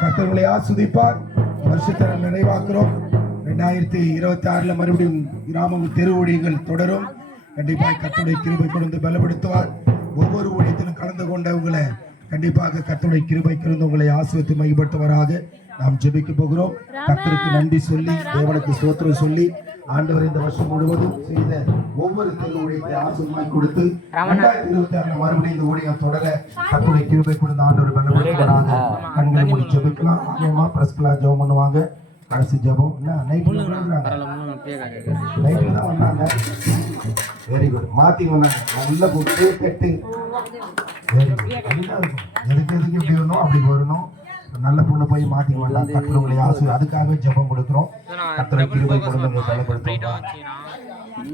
கர்த்தர்களை ஆஸ்வதிப்பார். வருஷத்தை நினைவாக்குறோம். 2026 மறுபடியும் கிராமம் தெரு ஊழியங்கள் தொடரும். கண்டிப்பாக கர்த்தருடைய கிருபை கொண்டு பலப்படுத்துவார். ஒவ்வொரு ஊழியத்திலும் கலந்து கொண்டவங்களை கண்டிப்பாக கர்த்தருடைய கிருபை கொண்டு உங்களை ஆசீர்வதித்து மகிமைப்படுத்துவாராக. நாம் ஜெபிக்க போகிறோம். கர்த்தருக்கு நன்றி சொல்லி தேவனுக்கு ஸ்தோத்திரம் சொல்லி ஆண்டவர் இந்த வருஷம் முழுவதும் செய்த ஒவ்வொரு தெரு ஊழியத்தை ஆசீர்வாதமாய் கொடுத்து 2026 மறுபடியும் இந்த ஊழியம் தொடர கர்த்தருடைய கிருபை கொண்டு ஆண்டவர் பலப்படுத்துவாராக. கண்களை மூடி ஜெபிக்கலாம். ஆமா பிரஸ்கலா ஜெபம் பண்ணுவாங்க. கடைசி ஜெபம் நைட்ல தான் வந்தாங்க. Very good. மாத்தி வந்தாங்க. நல்ல குட். அப்படிதான் இருக்கும். எதுக்கு இப்படி வரணும் அப்படி வரணும். நல்ல பொண்ணு போய் மாத்திக்க வேண்டாம். கர்த்தர் உங்களை அதுக்காகவே ஜெபம் கொடுக்கிறோம். கர்த்தரை கிருபை கொடுத்து பலப்படுத்தும்.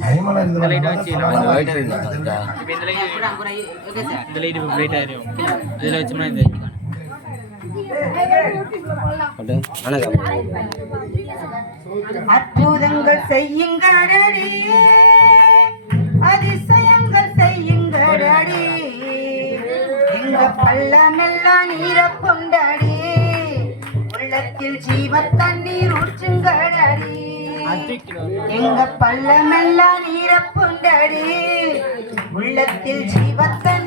டைமெல்லாம் இந்த லைட் பிரைட் ஆயிரும். இதுல வச்சோம்னா இந்த அற்புதங்கள் செய்யுங்கடடி, அதிசயங்கள் செய்யுங்கடடி, எங்க பள்ளமெல்லாம் நீரப்புண்டடி, உள்ளத்தில் ஜீவ தண்ணீர் ஊற்றுங்கடடி, எங்க பள்ளமெல்லாம் நீரப்புண்டடி, உள்ளத்தில் ஜீவ தண்ணீர்